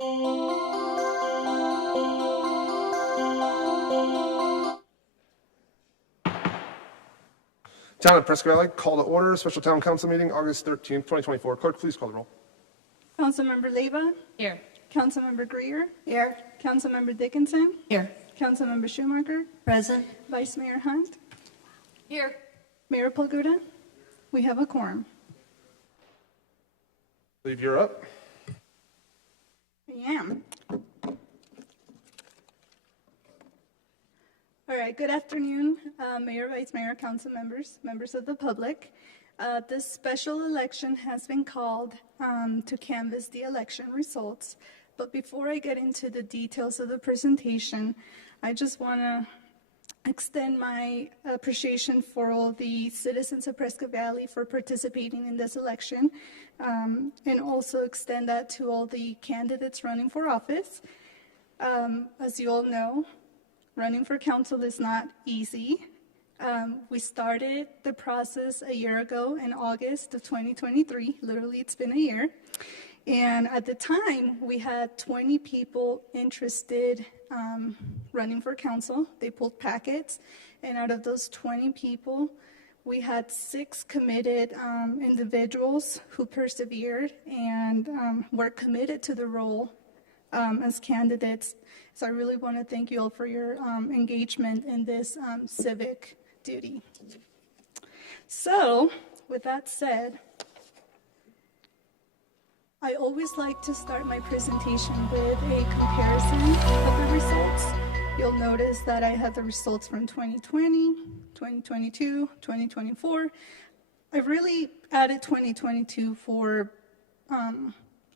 Town of Prescott Valley, call to order, special town council meeting, August 13th, 2024. Clerk, please call the roll. Councilmember Leyva. Here. Councilmember Greer. Here. Councilmember Dickinson. Here. Councilmember Schumacher. Present. Vice Mayor Hunt. Here. Mayor Polguta. We have a quorum. Believe you're up. I am. All right, good afternoon, Mayor, Vice Mayor, council members, members of the public. This special election has been called to canvass the election results. But before I get into the details of the presentation, I just want to extend my appreciation for all the citizens of Prescott Valley for participating in this election, and also extend that to all the candidates running for office. As you all know, running for council is not easy. We started the process a year ago in August of 2023. Literally, it's been a year. And at the time, we had 20 people interested running for council. They pulled packets. And out of those 20 people, we had 6 committed individuals who persevered and were committed to the role as candidates. So I really want to thank you all for your engagement in this civic duty. So, with that said, I always like to start my presentation with a comparison of the results. You'll notice that I have the results from 2020, 2022, 2024. I've really added 2022 for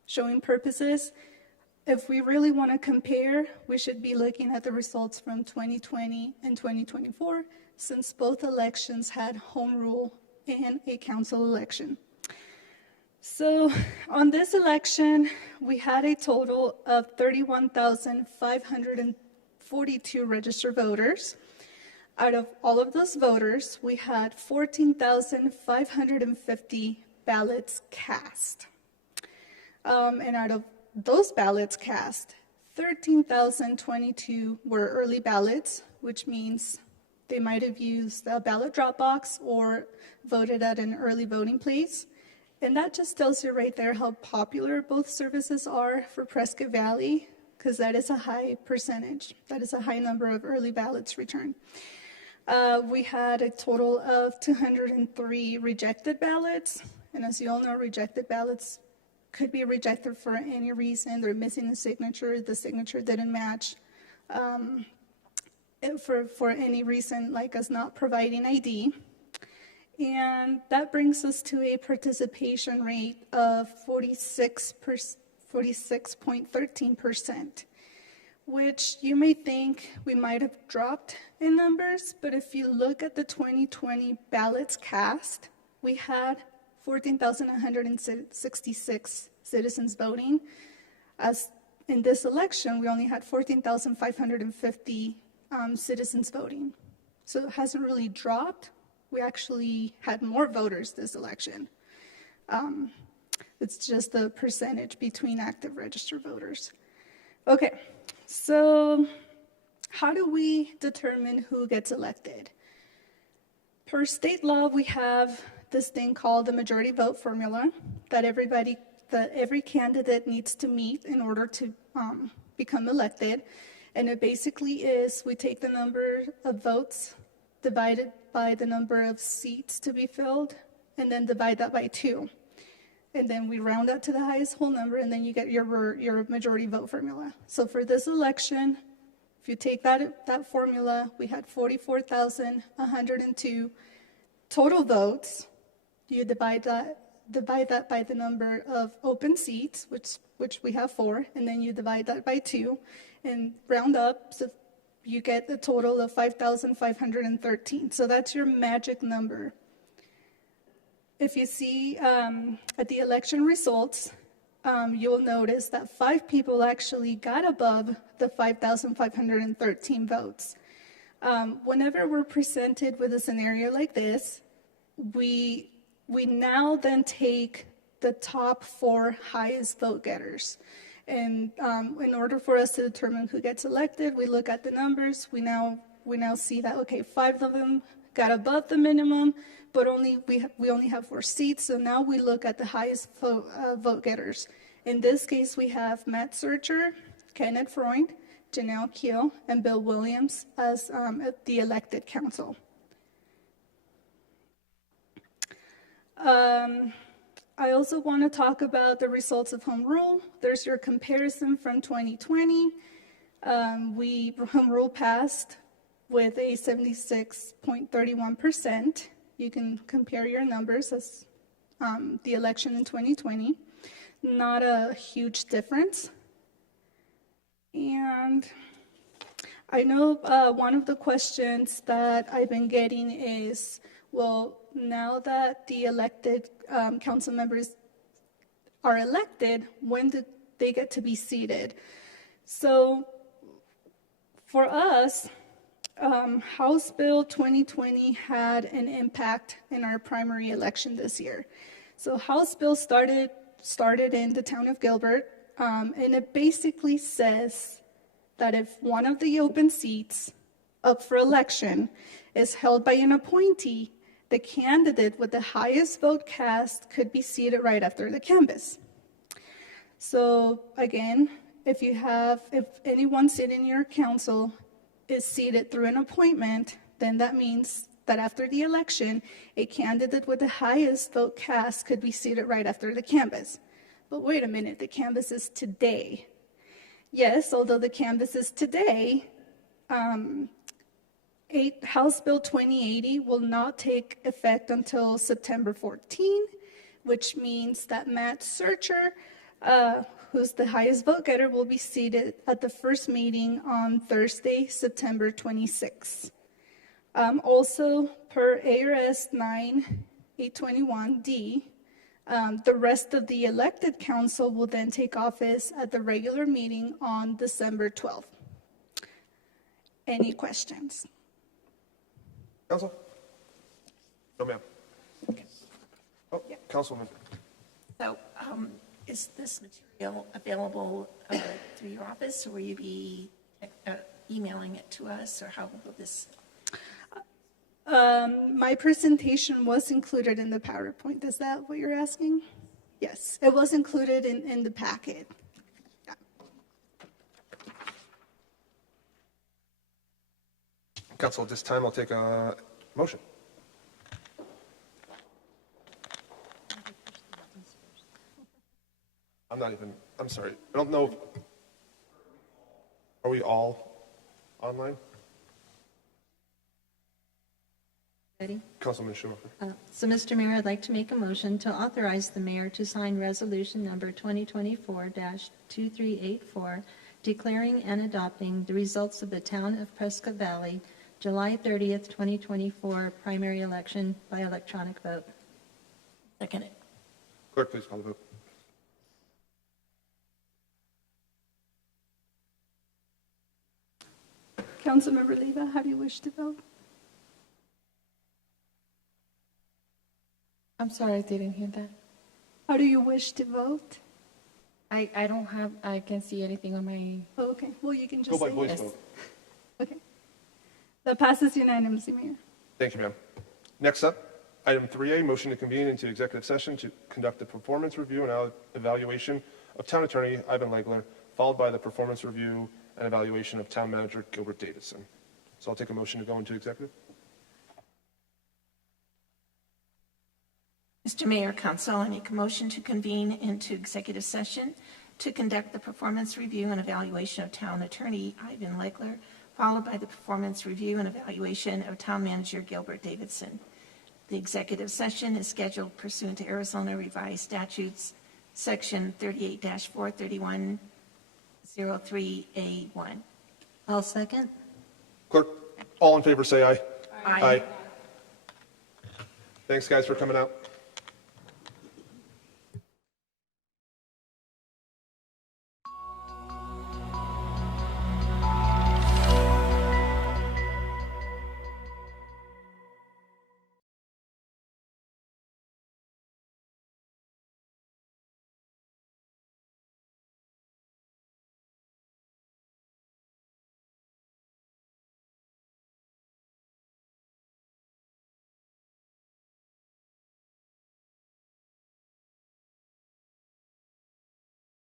showing purposes. If we really want to compare, we should be looking at the results from 2020 and 2024, since both elections had home rule and a council election. So on this election, we had a total of 31,542 registered voters. Out of all of those voters, we had 14,550 ballots cast. And out of those ballots cast, 13,022 were early ballots, which means they might have used a ballot drop box or voted at an early voting place. And that just tells you right there how popular both services are for Prescott Valley, because that is a high percentage. That is a high number of early ballots returned. We had a total of 203 rejected ballots. And as you all know, rejected ballots could be rejected for any reason. They're missing the signature didn't match, for any reason, like us not providing ID. And that brings us to a participation rate of 46.13%, which you may think we might have dropped in numbers, but if you look at the 2020 ballots cast, we had 14,166 citizens voting. As in this election, we only had 14,550 citizens voting. So it hasn't really dropped. We actually had more voters this election. It's just the percentage between active registered voters. Okay, so how do we determine who gets elected? Per state law, we have this thing called the majority vote formula that every candidate needs to meet in order to become elected. And it basically is, we take the number of votes divided by the number of seats to be filled, and then divide that by 2. And then we round that to the highest whole number, and then you get your majority vote formula. So for this election, if you take that formula, we had 44,102 total votes. You divide that by the number of open seats, which we have 4, and then you divide that by 2, and round up, so you get a total of 5,513. So that's your magic number. If you see at the election results, you'll notice that 5 people actually got above the 5,513 votes. Whenever we're presented with a scenario like this, we now then take the top 4 highest vote getters. And in order for us to determine who gets elected, we look at the numbers. We now see that, okay, 5 of them got above the minimum, but we only have 4 seats. So now we look at the highest vote getters. In this case, we have Matt Searcher, Kenneth Freund, Janelle Keel, and Bill Williams as the elected council. I also want to talk about the results of home rule. There's your comparison from 2020. Home rule passed with a 76.31%. You can compare your numbers as the election in 2020. Not a huge difference. And I know one of the questions that I've been getting is, well, now that the elected council members are elected, when do they get to be seated? So for us, House Bill 2020 had an impact in our primary election this year. So House Bill started in the town of Gilbert, and it basically says that if one of the open seats up for election is held by an appointee, the candidate with the highest vote cast could be seated right after the canvass. So again, if anyone sitting in your council is seated through an appointment, then that means that after the election, a candidate with the highest vote cast could be seated right after the canvass. But wait a minute, the canvass is today. Yes, although the canvass is today, House Bill 2080 will not take effect until September 14, which means that Matt Searcher, who's the highest vote getter, will be seated at the first meeting on Thursday, September 26. Also, per ARS 9821D, the rest of the elected council will then take office at the regular meeting on December 12th. Any questions? Council? No, ma'am. Oh, Councilwoman. So, is this material available through your office, or will you be emailing it to us, or how will this? My presentation was included in the PowerPoint. Is that what you're asking? Yes, it was included in the packet. Yeah. Council, at this time, I'll take a motion. I'm sorry. I don't know. Are we all online? Ready? Councilman Schumacher. So, Mr. Mayor, I'd like to make a motion to authorize the mayor to sign resolution number 2024-2384, declaring and adopting the results of the town of Prescott Valley, July 30th, 2024 primary election by electronic vote. Second it. Clerk, please call the vote. Councilmember Leyva, how do you wish to vote? I'm sorry, I didn't hear that. How do you wish to vote? I can't see anything on my, Oh, okay, well, you can Go just by say voice yes. vote. Okay. That passes unanimously, Mayor. Thank you, ma'am. Next up, item 3A, motion to convene into executive session to conduct the performance review and evaluation of Town Attorney Ivan Legler, followed by the performance review and evaluation of Town Manager Gilbert Davidson. So I'll take a motion to go into executive. Mr. Mayor, Council, I make a motion to convene into executive session to conduct the performance review and evaluation of Town Attorney Ivan Legler, followed by the performance review and evaluation of Town Manager Gilbert Davidson. The executive session is scheduled pursuant to Arizona Revised Statutes, Section 38-43103A1. I'll second. Clerk, all in favor say aye. Aye. Thanks, guys, for coming out.